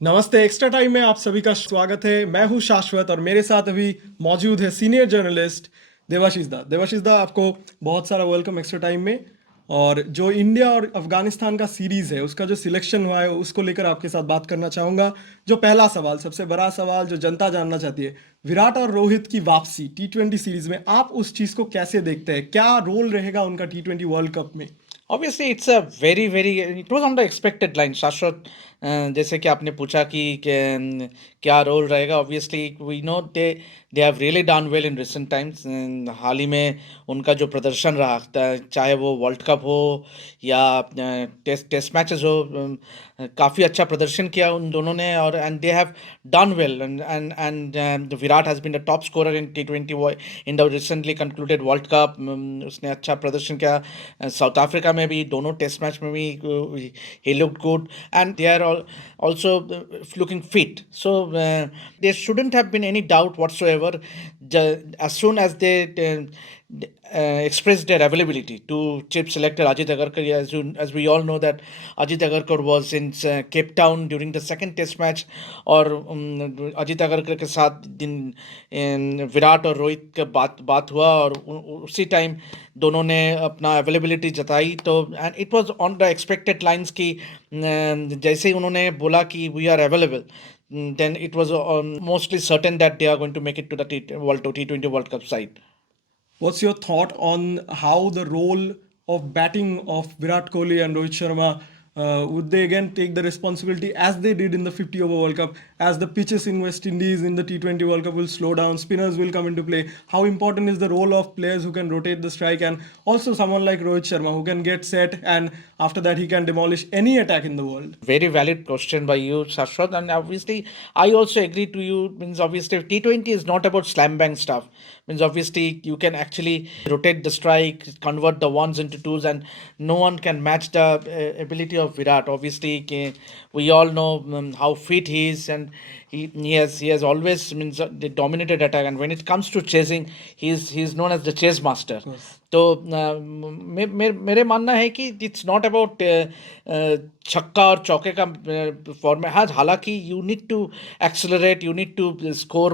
नमस्ते। Extra time में आप सभी का स्वागत है। मैं हूं शाश्वत और मेरे साथ अभी मौजूद है सीनियर जर्नलिस्ट देवाशीष दा। देवाशीष दा, आपको बहुत सारा वेलकम एक्स्ट्रा टाइम में। और जो इंडिया और अफगानिस्तान का सीरीज है उसका जो सिलेक्शन हुआ है उसको लेकर आपके साथ बात करना चाहूँगा। जो पहला सवाल, सबसे बड़ा सवाल जो जनता जानना चाहती है, विराट और रोहित की वापसी T20 सीरीज में, आप उस चीज़ को कैसे देखते हैं? क्या रोल रहेगा उनका T20 वर्ल्ड कप में? Obviously it's a very very it was on the expected line Shashwat. जैसे कि आपने पूछा कि क्या रोल रहेगा। Obviously we know they have really done well in recent times. हाल ही में उनका जो प्रदर्शन रहा, चाहे वो वर्ल्ड कप हो या टेस्ट मैचेस हो, काफ़ी अच्छा प्रदर्शन किया उन दोनों ने। और and they have done well and Virat has been the top scorer in T20 in the recently concluded world cup. उसने अच्छा प्रदर्शन किया साउथ अफ्रीका में भी, दोनों टेस्ट मैच में भी he looked good and they are also looking fit. So there shouldn't have been any doubt whatsoever. As soon as they expressed their availability to chief selector Ajit Agarkar, as we all know that Ajit Agarkar was in Cape Town during the second test match, और अजित अगरकर के साथ दिन विराट और रोहित का बात हुआ और उसी टाइम दोनों ने अपना अवेलेबिलिटी जताई। तो and it was on the expected lines की जैसे ही उन्होंने बोला कि we are available, then it was mostly certain that they are going to make it to the T20 World Cup side. What's your thought on how the role of batting of Virat Kohli and Rohit Sharma, would they again take the responsibility as they did in the 50 over World Cup? As the pitches in West Indies in the T20 World Cup will slow down, spinners will come into play. How important is the role of players who can rotate the strike, and also someone like Rohit Sharma who can get set and after that he can demolish any attack in the world? Very valid question by you, Shashwat. And obviously, I also agree to you. Means obviously, T20 is not about slam bang stuff. Means obviously, you can actually rotate the strike, convert the ones into twos, and no one can match the ability of Virat. Obviously, we all know how fit he is, and he has always means the dominated attack. And when it comes to chasing, he's known as the chase master. तो मेरे मानना है कि it's not about छक्का और चौके का format. हाँ, हालांकि you need to accelerate, you need to score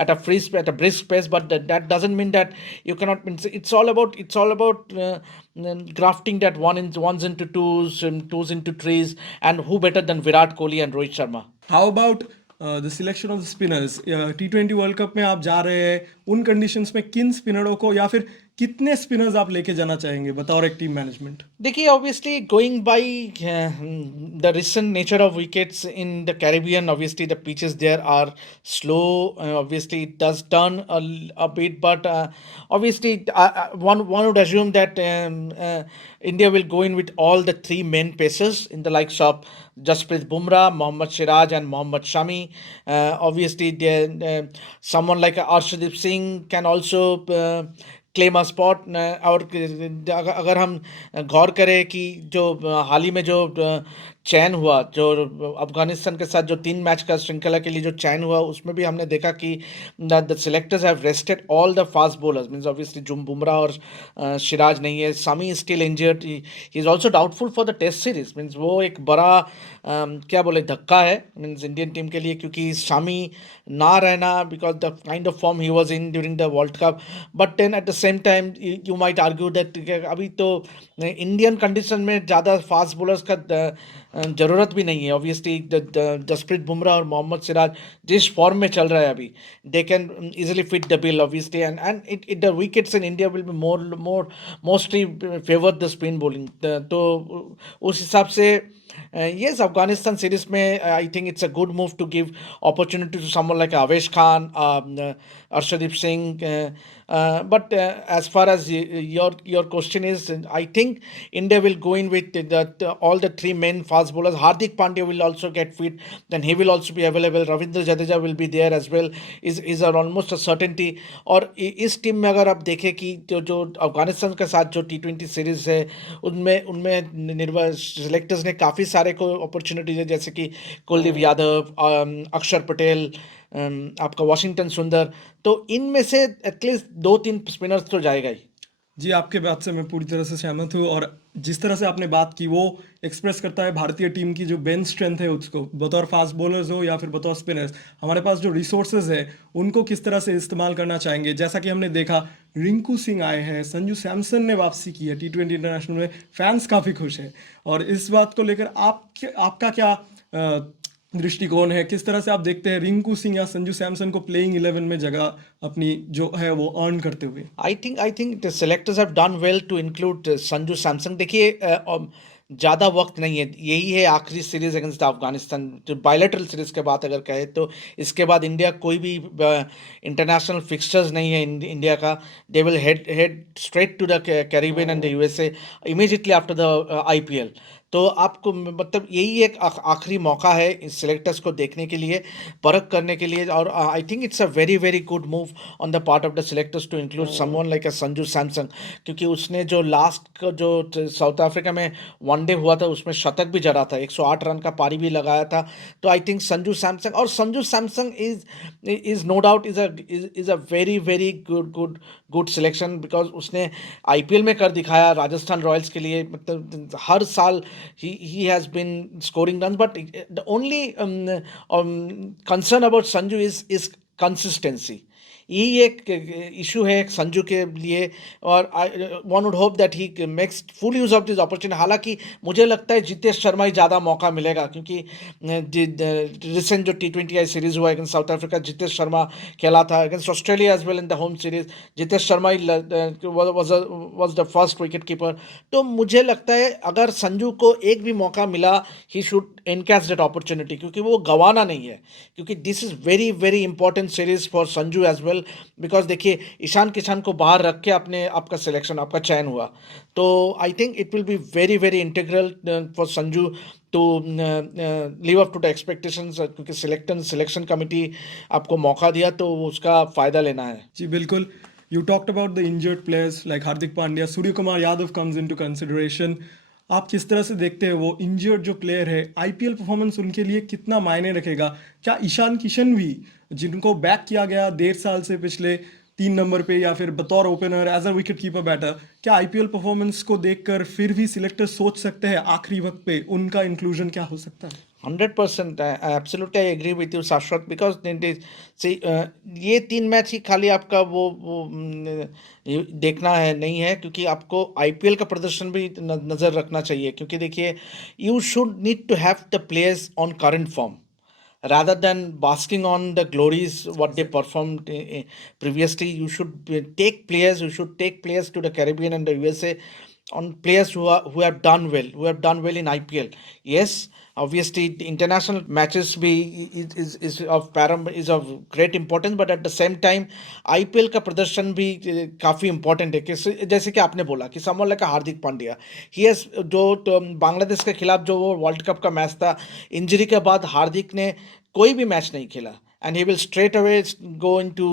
at a brisk pace, but that doesn't mean that you cannot mean it's all about grafting that ones into twos and twos into threes, and who better than Virat Kohli and Rohit Sharma. How about the selection of the spinners? T20 world cup में आप जा रहे हैं, उन conditions में किन स्पिनरों को या फिर कितने स्पिनर्स आप लेके जाना चाहेंगे बतौर एक टीम मैनेजमेंट? देखिए, obviously going by the recent nature of wickets in the Caribbean, obviously the pitches there are slow, obviously it does turn a bit, but obviously one would assume that India will go in with all the three main pacers in the likes of Jasprit Bumrah, Mohammad Siraj and Mohammad Shami. Obviously someone like Arshdeep Singh can also claim a spot. और अगर हम गौर करें कि जो हाल ही में जो चयन हुआ, जो अफगानिस्तान के साथ जो 3 मैच का श्रृंखला के लिए जो चयन हुआ, उसमें भी हमने देखा कि the selectors have rested all the fast bowlers. Means obviously जुम बुमराह और सिराज नहीं है, Shami still injured, he is also doubtful for the test series. Means वो एक बड़ा क्या बोले धक्का है मींस इंडियन टीम के लिए, क्योंकि शामी ना रहना because the kind of form he was in during the world cup. But then at the same time you might argue that अभी तो इंडियन कंडीशन में ज़्यादा फास्ट बॉलर्स का ज़रूरत भी नहीं है। ऑब्वियसली जसप्रीत बुमराह और मोहम्मद सिराज जिस फॉर्म में चल रहा है अभी, they can easily fit the bill obviously, and it the wickets in India will be mostly favour the spin bowling. तो उस हिसाब से yes, Afghanistan series में I think it's a good move to give opportunity to someone like Avesh Khan, Arshdeep Singh. But as far as your question is, I think India will go in with all the three main fast bowlers. Hardik Pandya will also get fit, then he will also be available. Ravindra Jadeja will be there as well. Is almost a certainty. और इस team में अगर आप देखें कि जो अफगानिस्तान के साथ जो T20 सीरीज है, उनमें उनमें निर्भर सिलेक्टर्स ने काफ़ी सारे को अपॉर्चुनिटीज है, जैसे कि कुलदीप यादव, अक्षर पटेल, आपका वाशिंगटन सुंदर। तो इनमें से एटलीस्ट 2-3 स्पिनर्स तो जाएगा ही। जी, आपके बात से मैं पूरी तरह से सहमत हूँ और जिस तरह से आपने बात की वो एक्सप्रेस करता है भारतीय टीम की जो बेंच स्ट्रेंथ है उसको, बतौर फास्ट बॉलर्स हो या फिर बतौर स्पिनर्स, हमारे पास जो रिसोर्सेज है उनको किस तरह से इस्तेमाल करना चाहेंगे। जैसा कि हमने देखा, रिंकू सिंह आए हैं, संजू सैमसन ने वापसी की है T20 इंटरनेशनल में, फैंस काफ़ी खुश हैं। और इस बात को लेकर आपका क्या दृष्टिकोण है, किस तरह से आप देखते हैं रिंकू सिंह या संजू सैमसन को प्लेइंग 11 में जगह अपनी जो है वो अर्न करते हुए? I think the selectors have done well to include Sanju Samson. देखिए ज़्यादा वक्त नहीं है, यही है आखिरी सीरीज अगेंस्ट अफगानिस्तान, जो बायलैटरल सीरीज के बाद अगर कहे तो इसके बाद इंडिया कोई भी इंटरनेशनल फिक्सचर्स नहीं है इंडिया का। They will head straight to the Caribbean and the USA immediately after the IPL. तो आपको मतलब यही एक आखिरी मौका है इस सेलेक्टर्स को देखने के लिए, परख करने के लिए। और I think it's a very very good move on the part of the selectors to include someone like a Sanju Samson, क्योंकि उसने जो लास्ट जो साउथ अफ्रीका में वनडे हुआ था उसमें शतक भी जड़ा था, 108 रन का पारी भी लगाया था। तो I think Sanju Samson is no doubt is a very very good selection, because उसने आईपीएल में कर दिखाया राजस्थान रॉयल्स के लिए। मतलब हर साल he has been scoring runs, but the only concern about Sanju is consistency. यही एक इशू है संजू के लिए। और one would hope that he makes full use of this opportunity. हालांकि मुझे लगता है जितेश शर्मा ही ज़्यादा मौका मिलेगा, क्योंकि रिसेंट जो T20I सीरीज हुआ against South Africa, Jitesh Sharma खेला था against Australia as well in the home series. Jitesh Sharma he was the first wicket keeper. तो मुझे लगता है अगर संजू को एक भी मौका मिला, he should encash that opportunity, क्योंकि वो गंवाना नहीं है। क्योंकि this is very very important series for Sanju as well, because देखिए ईशान किशन को बाहर रख के अपने आपका सिलेक्शन आपका चयन हुआ। तो I think it will be very very integral for Sanju to live up to the expectations, क्योंकि सिलेक्शन कमिटी आपको मौका दिया तो उसका फ़ायदा लेना है। जी बिल्कुल। You talked about the injured players like Hardik Pandya, Surya Kumar Yadav comes into consideration. आप किस तरह से देखते हैं वो इंजर्ड जो प्लेयर है, आईपीएल परफॉर्मेंस उनके लिए कितना मायने रखेगा? क्या ईशान किशन भी, जिनको बैक किया गया 1.5 साल से पिछले 3 नंबर पे या फिर बतौर opener as a wicket keeper batter, क्या आईपीएल परफॉर्मेंस को देखकर फिर भी सिलेक्टर सोच सकते हैं आखिरी वक्त पे उनका इंक्लूजन क्या हो सकता है? 100%, absolutely I agree with you Shashwat, because see ये 3 मैच ही खाली आपका ये देखना है नहीं है, क्योंकि आपको आईपीएल का प्रदर्शन भी नज़र रखना चाहिए। क्योंकि देखिए you should need to have the players on current form rather than basking on the glories what they performed previously. You should take players to the Caribbean and the USA, on players who have done well, in IPL. Yes, obviously the international matches be is of great importance, but at the same time IPL का प्रदर्शन भी काफ़ी important है। कि जैसे कि आपने बोला कि someone like Hardik Pandya, he has जो तो बांग्लादेश के खिलाफ जो वो वर्ल्ड कप का मैच था, इंजरी के बाद हार्दिक ने कोई भी मैच नहीं खेला, and he will straight away go into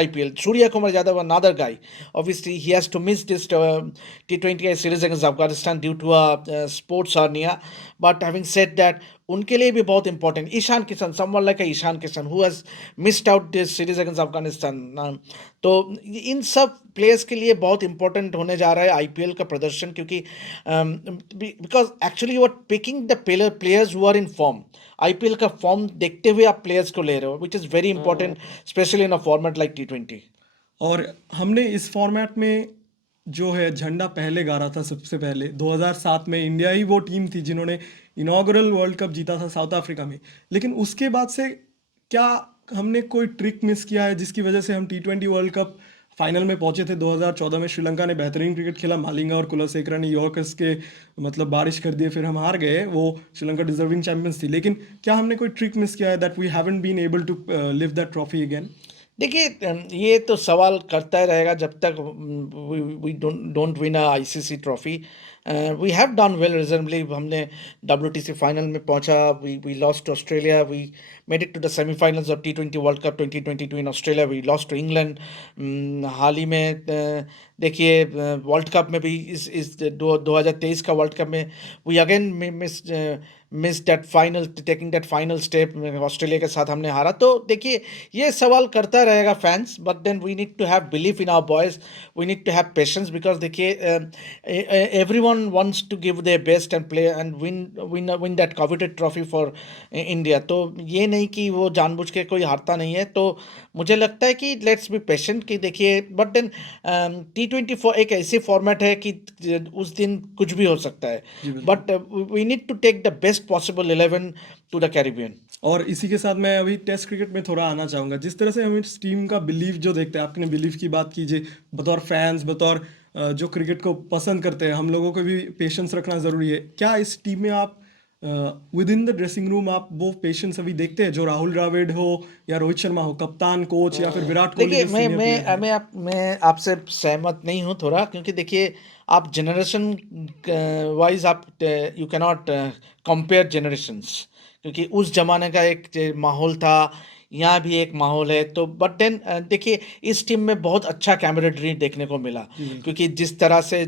IPL. Surya Kumar Yadav, another guy, obviously he has to miss this T20I series against Afghanistan due to a sports hernia. But having said that, उनके लिए भी बहुत important Ishan Kishan, someone like Ishan Kishan who has missed out this series against Afghanistan. तो इन सब players के लिए बहुत इंपॉर्टेंट होने जा रहा है आईपीएल का प्रदर्शन, क्योंकि because actually you are picking the players who are in form. IPL का फॉर्म देखते हुए आप प्लेयर्स को ले रहे हो, which is very important specially in a format like T20। और हमने इस फॉर्मेट में जो है झंडा पहले गाड़ा था, सबसे पहले 2007 में इंडिया ही वो टीम थी जिन्होंने इनॉग्रल वर्ल्ड कप जीता था साउथ अफ्रीका में। लेकिन उसके बाद से क्या हमने कोई ट्रिक मिस किया है जिसकी वजह से हम T20 वर्ल्ड कप फाइनल में पहुंचे थे 2014 में? श्रीलंका ने बेहतरीन क्रिकेट खेला, मालिंगा और कुलशेखरा ने यॉर्कर्स के मतलब बारिश कर दिए, फिर हम हार गए। वो श्रीलंका डिजर्विंग चैंपियंस थी, लेकिन क्या हमने कोई ट्रिक मिस किया है that we haven't been able to लिव दैट ट्रॉफी अगेन? देखिए ये तो सवाल करता ही रहेगा जब तक we don't win a ICC trophy. We have done well reasonably. हमने WTC फाइनल में पहुंचा, we lost to Australia, we made it to the semifinals of T20 world cup 2022 in Australia, we lost to England. हाल ही में देखिए world cup में भी इस 2023 का वर्ल्ड कप में we again miss miss that final, taking that final step, Australia के साथ हमने हारा। तो देखिए ये सवाल करता रहेगा fans, but then we need to have belief in our boys, we need to have patience, because देखिए everyone wants to give their best and play and win that coveted trophy for India. तो ये नहीं कि वो जानबूझ के कोई हारता नहीं है। तो मुझे लगता है कि लेट्स बी पेशेंट कि देखिए, बट देन T20 एक ऐसी फॉर्मेट है कि उस दिन कुछ भी हो सकता है, जी बिल्कुल। But we need to take the best possible 11 to the Caribbean. और इसी के साथ मैं अभी टेस्ट क्रिकेट में थोड़ा आना चाहूँगा। जिस तरह से हम इस टीम का बिलीव जो देखते हैं, आपने बिलीव की बात कीजिए, बतौर फैंस, बतौर जो क्रिकेट को पसंद करते हैं, हम लोगों को भी पेशेंस रखना ज़रूरी है। क्या इस टीम में आप with in the dressing room आप वो पेशेंस अभी देखते हैं जो राहुल द्राविड हो या रोहित शर्मा हो, कप्तान, कोच, या फिर विराट कोहली देखिए जो सीनियर प्लेयर हैं? मैं आपसे सहमत नहीं हूँ थोड़ा, क्योंकि देखिए आप जनरेशन वाइज आप यू कैनॉट कंपेयर जनरेशंस, क्योंकि उस जमाने का एक माहौल था, यहाँ भी एक माहौल है। तो बट देन देखिए इस टीम में बहुत अच्छा कैमरेडरी देखने को मिला, जी बिल्कुल। क्योंकि जिस तरह से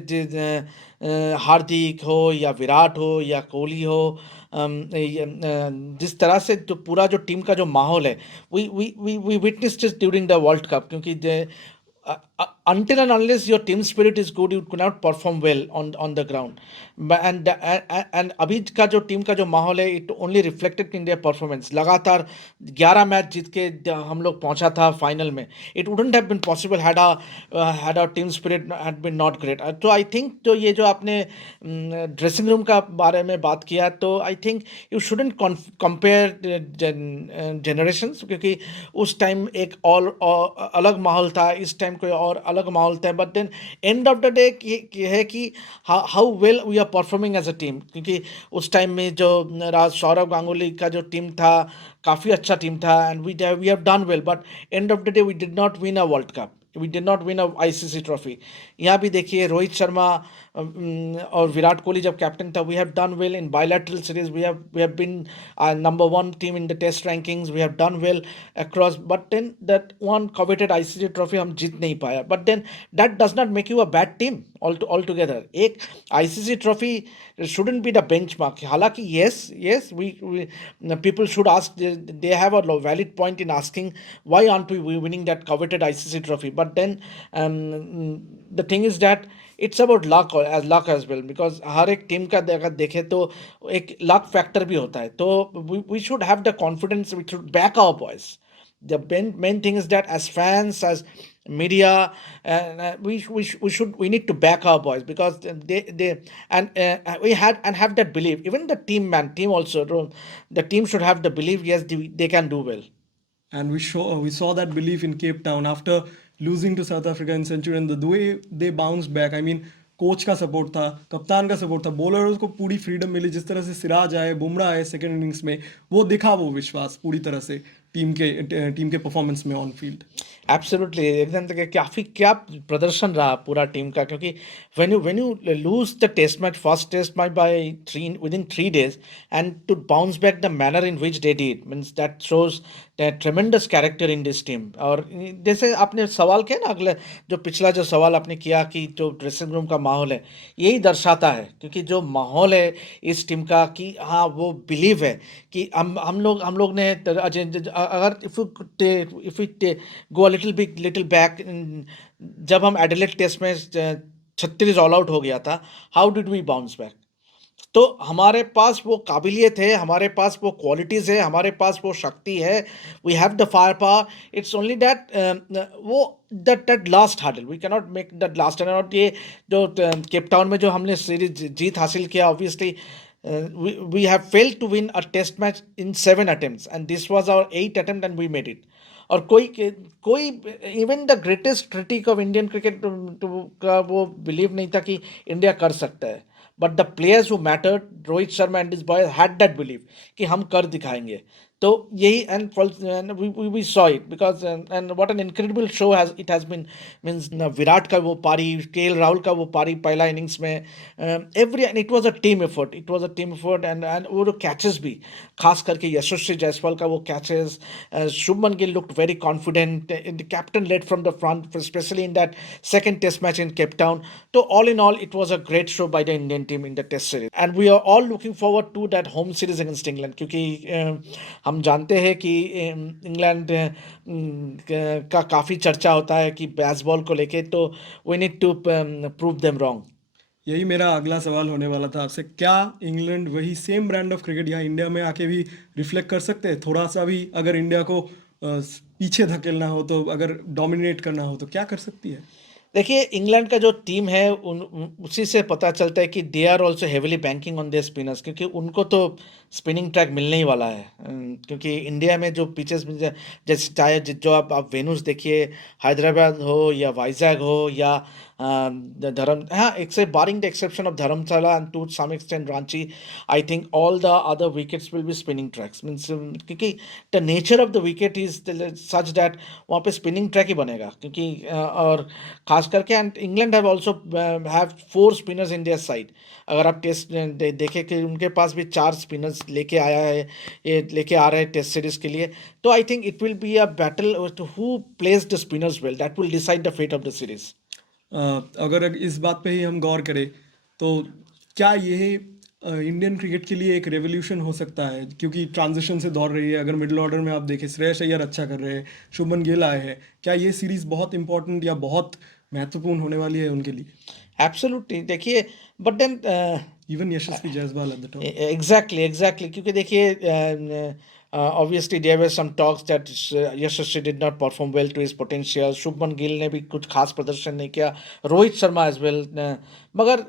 हार्दिक हो या विराट हो या कोहली हो, जिस तरह से जो पूरा जो टीम का जो माहौल है, we witnessed this during the World Cup, क्योंकि until and unless your team spirit is good, you cannot perform well on the ground. And अभी का जो टीम का जो माहौल है, it only reflected in their performance। लगातार 11 मैच जीत के हम लोग पहुंचा था फाइनल में। It wouldn't have been possible had our team spirit had been not great। तो आई थिंक जो ये जो आपने ड्रेसिंग रूम का बारे में बात किया, तो I think you shouldn't compare generations, क्योंकि उस टाइम एक और अलग माहौल था, इस टाइम कोई और अलग माहौल था। But then end of the day ये है कि how well we are performing as a team, क्योंकि उस टाइम में जो राज सौरव गांगुली का जो टीम था, काफ़ी अच्छा टीम था, and we have done well. But end of the day we did not win a world cup, we did not win a ICC trophy. यहाँ भी देखिए रोहित शर्मा और विराट कोहली जब कैप्टन था, we have done well in bilateral series, we have been number 1 team in the test rankings, we have done well across. But then that one coveted ICC trophy हम जीत नहीं पाया। But then that does not make you a bad team all together. एक ICC trophy shouldn't be the benchmark. हालांकि yes we people should ask, they have a valid point in asking why aren't we winning that coveted ICC trophy, but then the thing is that it's about luck as well, because हर एक team का अगर देखें तो एक luck factor भी होता है। तो we should have the confidence, we should back our boys। The main thing is that as fans, as media, we need to back our boys, because they and we had and have that belief. Even the team also, the team should have the belief, yes, they can do well। And we saw that belief in Cape Town after losing to South Africa in Centurion, and the way they bounced back. I mean, coach का support था, कप्तान का support था, bowlers को पूरी freedom मिली। जिस तरह से सिराज आए, बुमराह आए सेकंड इनिंग्स में, वो दिखा वो विश्वास पूरी तरह से टीम के परफॉर्मेंस में ऑन फील्ड। एब्सोल्युटली, एकदम तक काफ़ी क्या प्रदर्शन रहा पूरा टीम का, क्योंकि when you lose the test match, first test match by 3 within 3 days, and to bounce back the manner in which they did, means that shows the tremendous character in this team. और जैसे आपने सवाल किया ना, अगले जो पिछला जो सवाल आपने किया कि जो ड्रेसिंग रूम का माहौल है, यही दर्शाता है, क्योंकि जो माहौल है इस टीम का, कि हाँ वो बिलीव है कि हम लोग ने अगर if you go little back, जब हम एडिलेड टेस्ट में 36 ऑल आउट हो गया था, how did we bounce back? तो हमारे पास वो काबिलियत है, हमारे पास वो क्वालिटीज़ है, हमारे पास वो शक्ति है, we have the fire power. It's only that वो that last hurdle, we cannot make that last hurdle. और ये जो केप टाउन में जो हमने सीरीज जीत हासिल किया, obviously we have failed to win a test match in 7 attempts, and this was our 8th attempt and we made it। और कोई even the greatest critic of Indian cricket का वो believe नहीं था कि इंडिया कर सकता है। But the players who mattered, Rohit Sharma and his boys had that believe कि हम कर दिखाएंगे। तो यही and we saw it because and what an incredible show has it has been means Virat का वो पारी केएल राहुल का वो पारी पहला इनिंग्स में every and it was a team effort it was a team effort and वो कैचेस भी खास करके यशस्वी जायसवाल का वो catches Shubman Gill looked very confident the captain led from the front specially in that second test match in Cape Town तो all in all it was a great show by the Indian team in the test series and we are all looking forward to that home series against England क्योंकि हम जानते हैं कि England का काफ़ी चर्चा होता है कि बेसबॉल को लेके तो we need to prove them wrong यही मेरा अगला सवाल होने वाला था आपसे, क्या इंग्लैंड वही सेम ब्रांड ऑफ क्रिकेट यहाँ इंडिया में आके भी रिफ्लेक्ट कर सकते हैं? थोड़ा सा भी अगर इंडिया को पीछे धकेलना हो, तो अगर डोमिनेट करना हो, तो क्या कर सकती है? देखिए इंग्लैंड का जो टीम है उसी से पता चलता है कि they are also heavily banking on their spinners क्योंकि उनको तो स्पिनिंग ट्रैक मिलने ही वाला है क्योंकि इंडिया में जो पिचेस जैसे चाहे जो आप वेन्यूज देखिए हैदराबाद हो या वाइजैग हो या धर्म हाँ एक से barring the exception of Dharamshala and to some extent Ranchi I think all the other wickets will be spinning tracks means क्योंकि the nature of the wicket is such that वहाँ पे स्पिनिंग ट्रैक ही बनेगा क्योंकि और खास करके and England have also have 4 spinners in their side अगर आप टेस्ट देखें कि उनके पास भी 4 स्पिनर्स लेके आया है ये लेके आ रहे हैं टेस्ट सीरीज के लिए तो I think it will be a battle who place the spinners well that will decide the fate of the series अगर इस बात पे ही हम गौर करें, तो क्या ये इंडियन क्रिकेट के लिए एक रेवोल्यूशन हो सकता है? क्योंकि ट्रांजिशन से दौड़ रही है, अगर मिडिल ऑर्डर में आप देखें श्रेयस अय्यर अच्छा कर रहे हैं, शुभमन गिल आए हैं, क्या ये सीरीज बहुत इंपॉर्टेंट या बहुत महत्वपूर्ण होने वाली है उनके लिए? एब्सोल्युटली देखिए but then even Yashasvi Jaiswal at the top. Exactly क्योंकि देखिए obviously there were some talks that Yashasvi did not perform well to his potential Shubman Gill ने भी कुछ खास प्रदर्शन नहीं किया रोहित शर्मा एज वेल मगर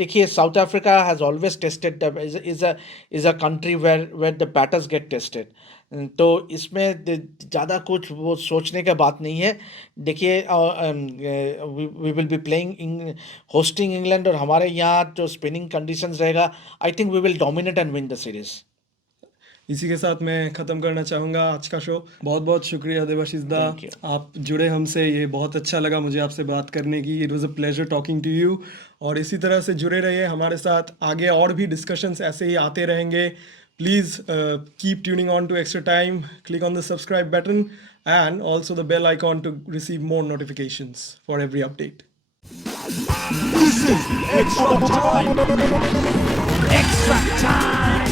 देखिए South Africa has always tested is a country where the batters get tested तो इसमें ज़्यादा कुछ वो सोचने का बात नहीं है देखिए we will be playing hosting England और हमारे यहाँ जो स्पिनिंग कंडीशंस रहेगा I think we will dominate and win the series इसी के साथ मैं ख़त्म करना चाहूँगा आज का शो। बहुत बहुत शुक्रिया देवाशीष दा, थैंक यू आप जुड़े हमसे, ये बहुत अच्छा लगा मुझे आपसे बात करने की। It was a pleasure talking to you. और इसी तरह से जुड़े रहिए हमारे साथ, आगे और भी डिस्कशंस ऐसे ही आते रहेंगे। Please keep tuning on to extra time, click on the subscribe button and also the bell icon to receive more notifications for every update. This is extra time. Extra time.